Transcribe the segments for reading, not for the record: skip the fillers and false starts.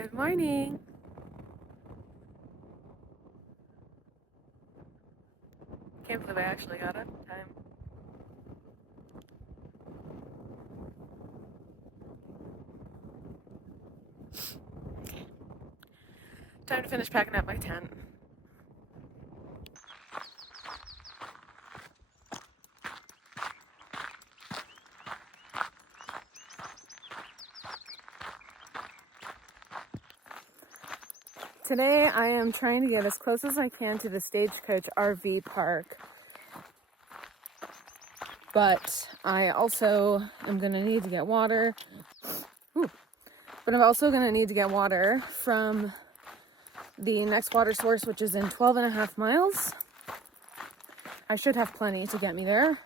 Good morning. Can't believe I actually got up in time. Time to finish packing up my tent. Today I am trying to get as close as I can to the Stagecoach RV park. But I also am going to need to get water. But I'm also going to need to get water from the next water source, which is in 12.5 miles. I should have plenty to get me there.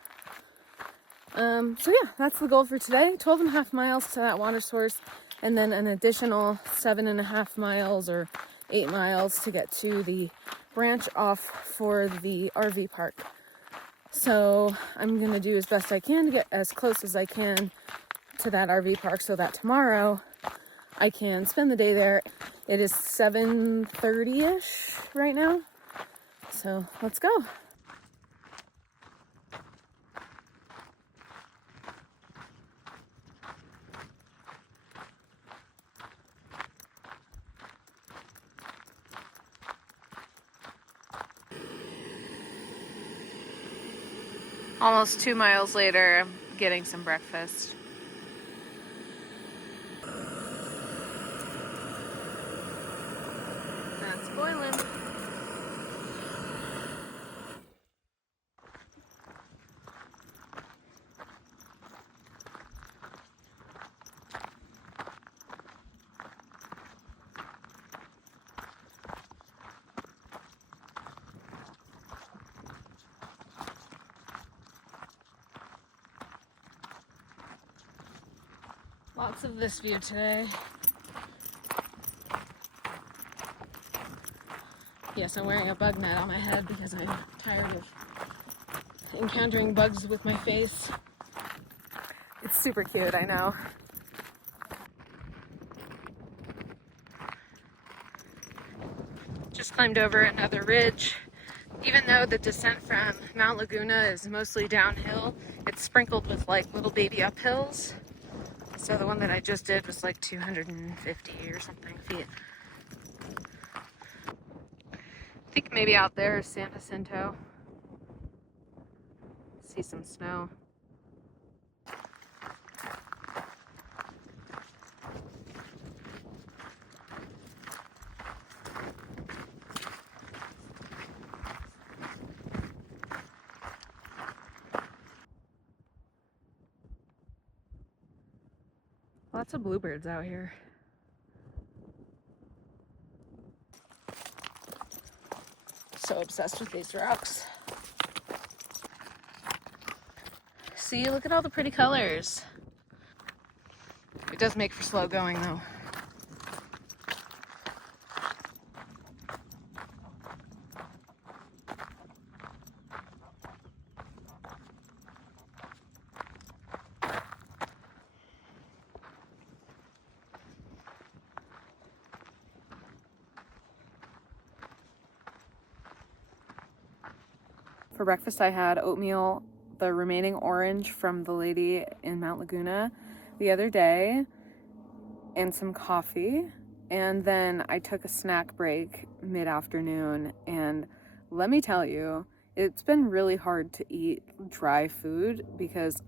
So yeah, that's the goal for today. 12.5 miles to that water source, and then an additional 7.5 miles or 8 miles to get to the branch off for the RV park. So I'm going to do as best I can to get as close as I can to that RV park so that tomorrow I can spend the day there. It is 7:30-ish right now. So let's go. Almost 2 miles later, I'm getting some breakfast. That's boiling. Lots of this view today. Yes, I'm wearing a bug net on my head because I'm tired of encountering bugs with my face. It's super cute, I know. Just climbed over another ridge. Even though the descent from Mount Laguna is mostly downhill, it's sprinkled with like little baby uphills. So the one that I just did was like 250 or something feet. I think maybe out there is San Jacinto. See some snow. Lots of bluebirds out here. So obsessed with these rocks. See, look at all the pretty colors. It does make for slow going though. For breakfast, I had oatmeal, the remaining orange from the lady in Mount Laguna the other day, and some coffee. And then I took a snack break mid-afternoon, and let me tell you, it's been really hard to eat dry food because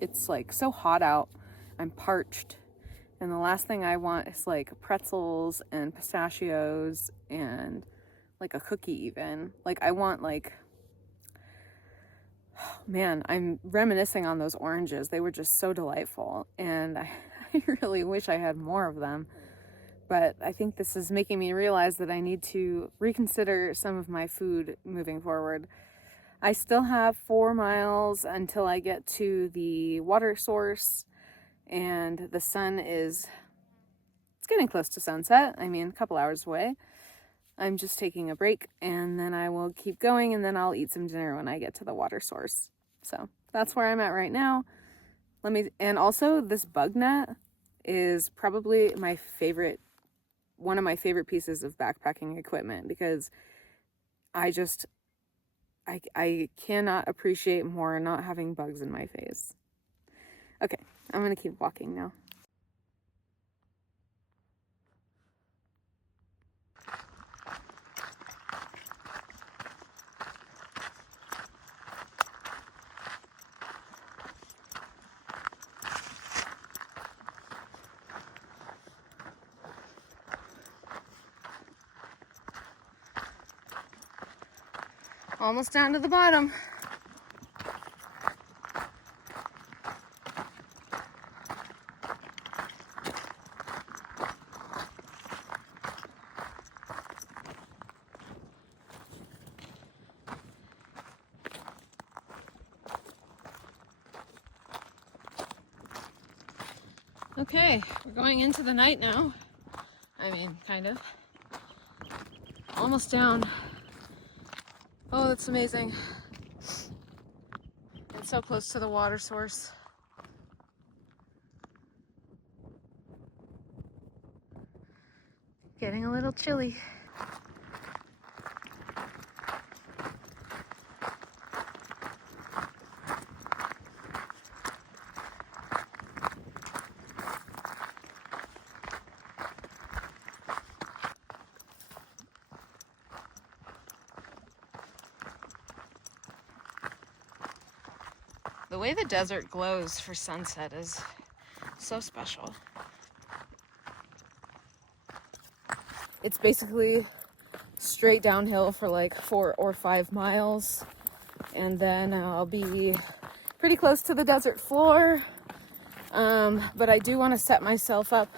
it's like so hot out. I'm parched. And the last thing I want is like pretzels and pistachios and like a cookie even. Like I want like, man, I'm reminiscing on those oranges. They were just so delightful. And I really wish I had more of them. But I think this is making me realize that I need to reconsider some of my food moving forward. I still have 4 miles until I get to the water source, and the sun it's getting close to sunset. I mean, a couple hours away. I'm just taking a break, and then I will keep going, and then I'll eat some dinner when I get to the water source. So that's where I'm at right now. And also this bug net is probably my favorite one of my favorite pieces of backpacking equipment, because I cannot appreciate more not having bugs in my face. Okay, I'm gonna keep walking now. Almost down to the bottom. Okay, we're going into the night now. I mean, kind of. Almost down. Oh, that's amazing. It's so close to the water source. Getting a little chilly. The way the desert glows for sunset is so special. It's basically straight downhill for like 4 or 5 miles, and then I'll be pretty close to the desert floor. But I do want to set myself up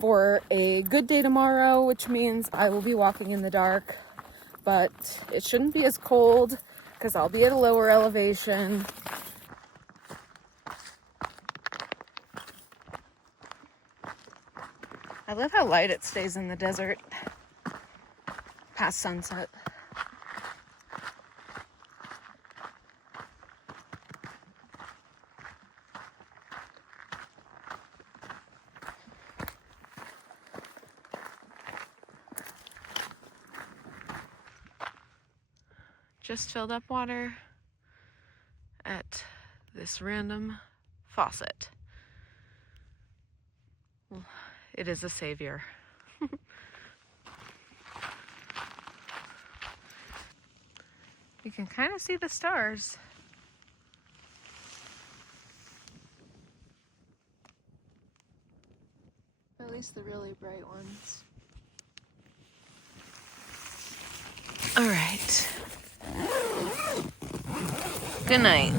for a good day tomorrow, which means I will be walking in the dark, but it shouldn't be as cold because I'll be at a lower elevation. I love how light it stays in the desert past sunset. Just filled up water at this random faucet. It is a savior. You can kind of see the stars. At least the really bright ones. All right. Good night.